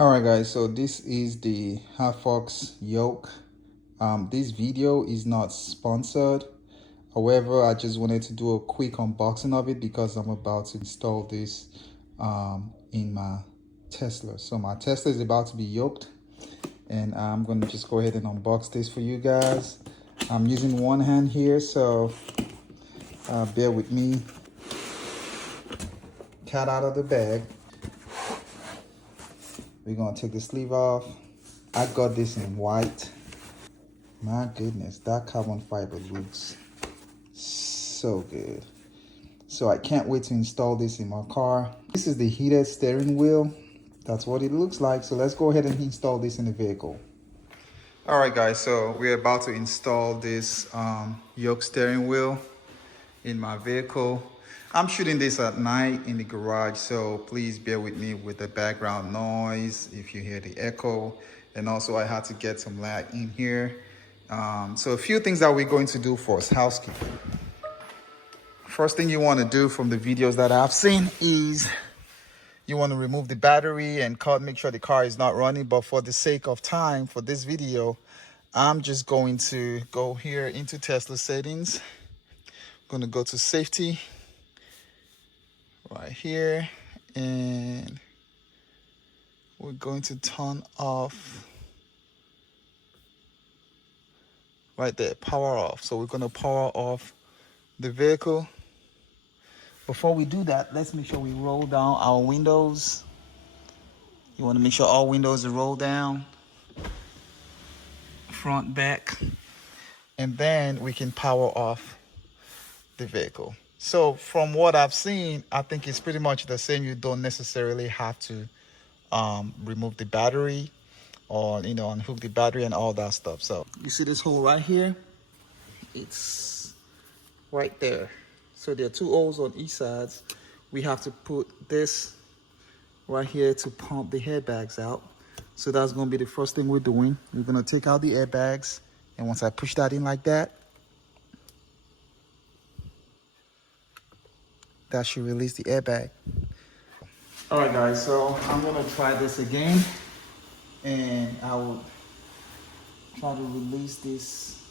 All right, guys, so this is the Fox Yoke. This video is not sponsored. However, I just wanted to do a quick unboxing of it because I'm about to install this in my Tesla. So my Tesla is about to be yoked, and I'm going to just go ahead and unbox this for you guys. I'm using one hand here, so bear with me. Cat out of the bag. We're going to take the sleeve off. I got this in white. My goodness, that carbon fiber looks so good. So I can't wait to install this in my car. This is the heated steering wheel. That's what it looks like. So let's go ahead and install this in the vehicle. All right, guys, so we're about to install this Yoke steering wheel in my vehicle. I'm shooting this at night in the garage, so please bear with me with the background noise if you hear the echo. And also I had to get some light in here. So a few things that we're going to do first, housekeeping. First thing you want to do from the videos that I've seen is you want to remove the battery and make sure the car is not running. But for the sake of time for this video, I'm just going to go here into Tesla settings. I'm going to go to safety right here, and we're going to turn off right there, power off. So we're going to power off the vehicle. Before we do that, let's make sure we roll down our windows. You want to make sure all windows are rolled down, front, back, and then we can power off the vehicle. So from what I've seen, I think it's pretty much the same. You don't necessarily have to remove the battery or, unhook the battery and all that stuff. So you see this hole right here? It's right there. So there are two holes on each side. We have to put this right here to pump the airbags out. So that's going to be the first thing we're doing. We're going to take out the airbags, and once I push that in like that, that should release the airbag. All right, guys, so I'm gonna try this again, and I will try to release this.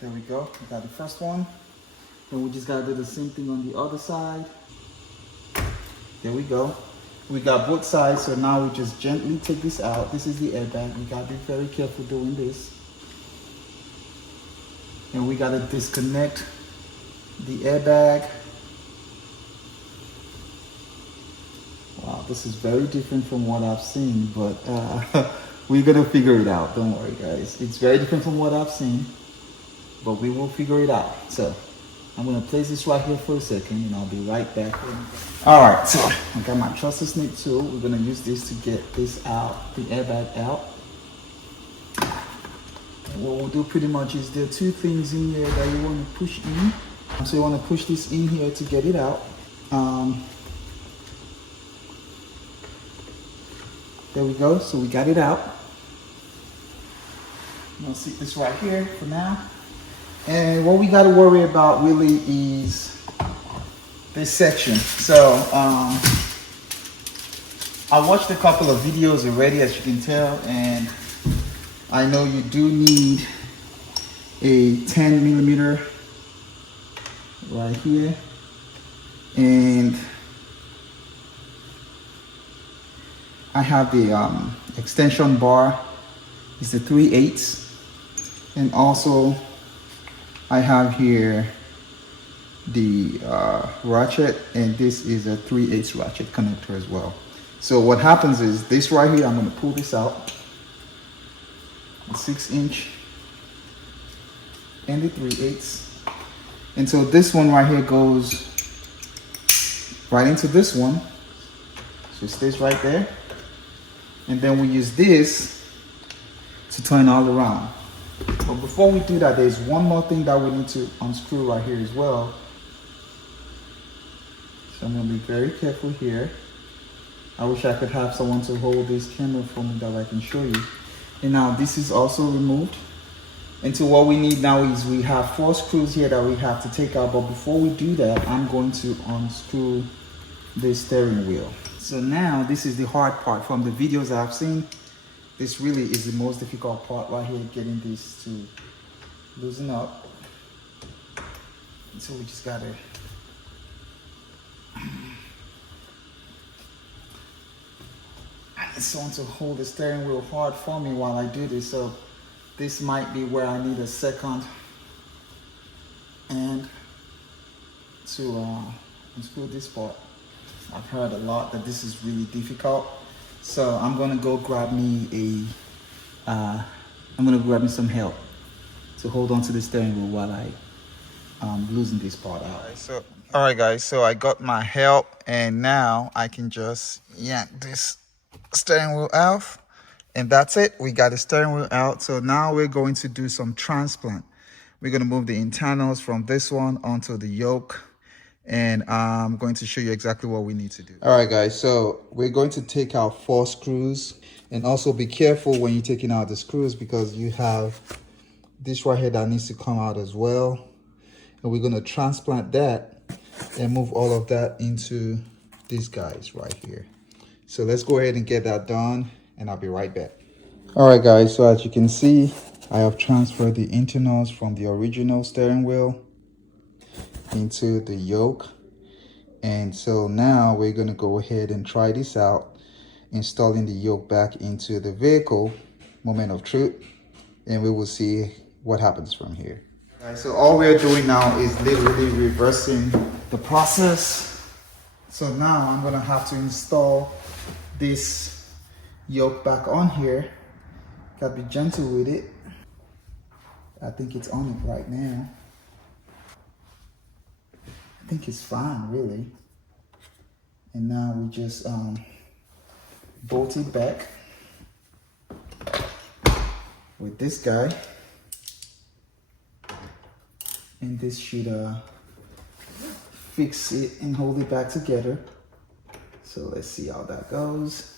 There we go, we got the first one. Then we just gotta do the same thing on the other side. There we go. We got both sides, so now we just gently take this out. This is the airbag. We gotta be very careful doing this. And we gotta disconnect the airbag. Wow, this is very different from what I've seen, but we're gonna figure it out. Don't worry, guys. It's very different from what I've seen, but we will figure it out. So I'm gonna place this right here for a second, and I'll be right back. All right, so I got my trusted snake tool. We're gonna use this to get this out, the airbag out. What we'll do pretty much is there are two things in here that you want to push in. So you want to push this in here to get it out. There we go. So we got it out. I'm going to stick this right here for now. And what we got to worry about really is this section. So I watched a couple of videos already, as you can tell, and I know you do need a 10mm right here, and I have the extension bar. It's the 3/8, and also I have here the ratchet, and this is a 3/8 ratchet connector as well. So what happens is this right here, I'm going to pull this out. 6-inch and the 3/8, and so this one right here goes right into this one, so it stays right there, and then we use this to turn all around. But before we do that, there's one more thing that we need to unscrew right here as well. So I'm going to be very careful here. I wish I could have someone to hold this camera for me that I can show you. And now this is also removed. And so what we need now is we have 4 screws here that we have to take out. But before we do that, I'm going to unscrew the steering wheel. So now this is the hard part. From the videos I've seen, this really is the most difficult part right here, getting this to loosen up. And so we just gotta I need someone to hold the steering wheel hard for me while I do this. So this might be where I need a second and to unscrew this part. I've heard a lot that this is really difficult. So I'm gonna go grab me some help to hold on to the steering wheel while I loosen this part out. All right guys, so I got my help and now I can just yank this steering wheel out, and that's it. We got the steering wheel out. So now we're going to do some transplant. We're going to move the internals from this one onto the yoke, and I'm going to show you exactly what we need to do. All right guys, so we're going to take out 4 screws, and also be careful when you're taking out the screws because you have this right here that needs to come out as well, and we're going to transplant that and move all of that into these guys right here. So let's go ahead and get that done, and I'll be right back. All right guys, so as you can see, I have transferred the internals from the original steering wheel into the yoke. And so now we're going to go ahead and try this out, installing the yoke back into the vehicle, moment of truth, and we will see what happens from here. All right, so all we're doing now is literally reversing the process. So now I'm going to have to install this yoke back on here. Gotta be gentle with it. I think it's on it right now. I think it's fine, really. And now we just bolt it back with this guy, and this should fix it and hold it back together. So let's see how that goes.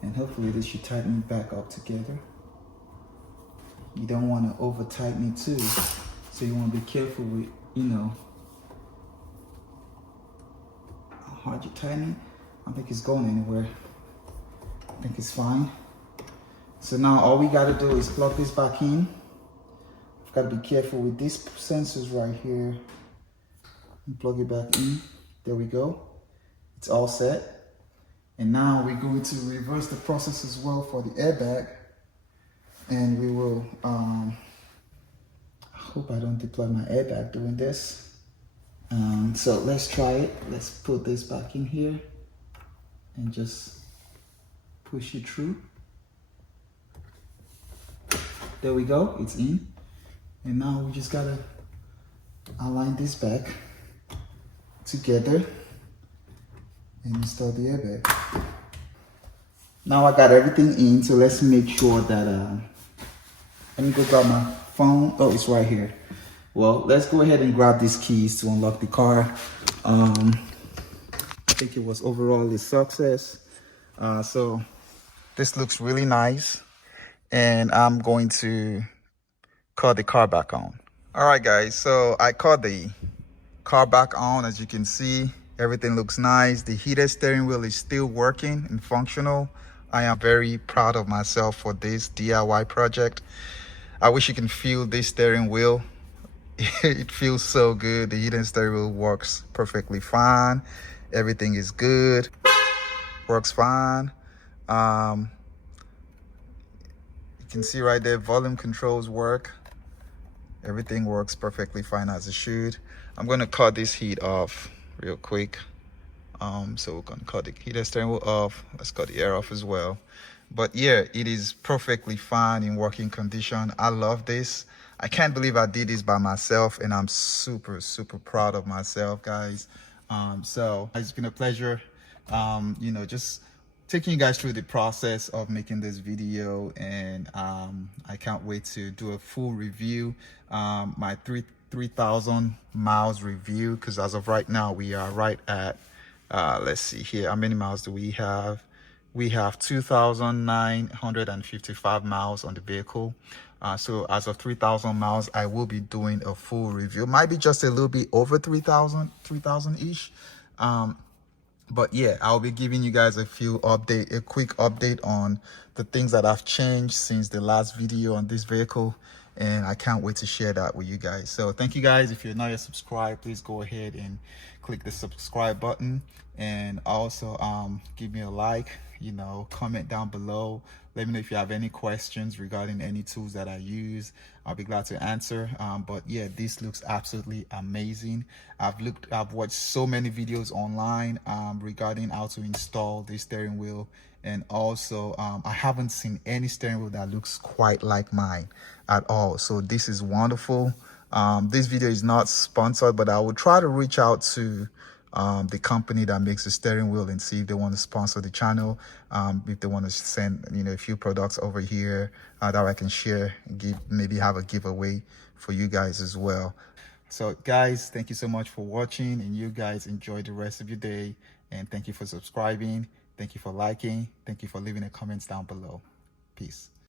And hopefully this should tighten it back up together. You don't want to over tighten it too. So you want to be careful with, you know, how hard you tighten it. I don't think it's going anywhere. I think it's fine. So now all we got to do is plug this back in. I've got to be careful with these sensors right here. And plug it back in. There we go. It's all set. And now we're going to reverse the process as well for the airbag. And we will, I hope I don't deploy my airbag doing this. So let's try it. Let's put this back in here and just push it through. There we go, it's in. And now we just gotta align this back together and install the airbag. Now I got everything in, so let's make sure that, let me go grab my phone. Oh, it's right here. Well, let's go ahead and grab these keys to unlock the car. I think it was overall a success. So this looks really nice, and I'm going to cut the car back on. All right guys, so I cut the car back on. As you can see, everything looks nice. The heated steering wheel is still working and functional. I am very proud of myself for this DIY project. I wish you can feel this steering wheel. It feels so good. The heated steering wheel works perfectly fine. Everything is good, works fine. You can see right there, volume controls work. Everything works perfectly fine as it should. I'm going to cut this heat off real quick. So we're going to cut the heated steering wheel off. Let's cut the air off as well. But yeah, it is perfectly fine in working condition. I love this. I can't believe I did this by myself, and I'm super, super proud of myself, guys. So it's been a pleasure, you know, just taking you guys through the process of making this video, and I can't wait to do a full review, my 3,000 miles review, because as of right now we are right at let's see here, how many miles do we have? We have 2,955 miles on the vehicle. So as of 3,000 miles, I will be doing a full review. Might be just a little bit over 3,000 ish. But yeah, I'll be giving you guys a quick update on the things that have changed since the last video on this vehicle, and I can't wait to share that with you guys. So thank you guys. If you're not yet subscribed, please go ahead and click the subscribe button, and also give me a like, comment down below. Let me know if you have any questions regarding any tools that I use. I'll be glad to answer. But yeah, this looks absolutely amazing. I've watched so many videos online regarding how to install the steering wheel, and also I haven't seen any steering wheel that looks quite like mine at all. So this is wonderful. This video is not sponsored, but I will try to reach out to the company that makes the steering wheel and see if they want to sponsor the channel, if they want to send a few products over here that I can share, maybe have a giveaway for you guys as well. So guys, thank you so much for watching, and you guys enjoy the rest of your day, and thank you for subscribing, thank you for liking, thank you for leaving the comments down below. Peace.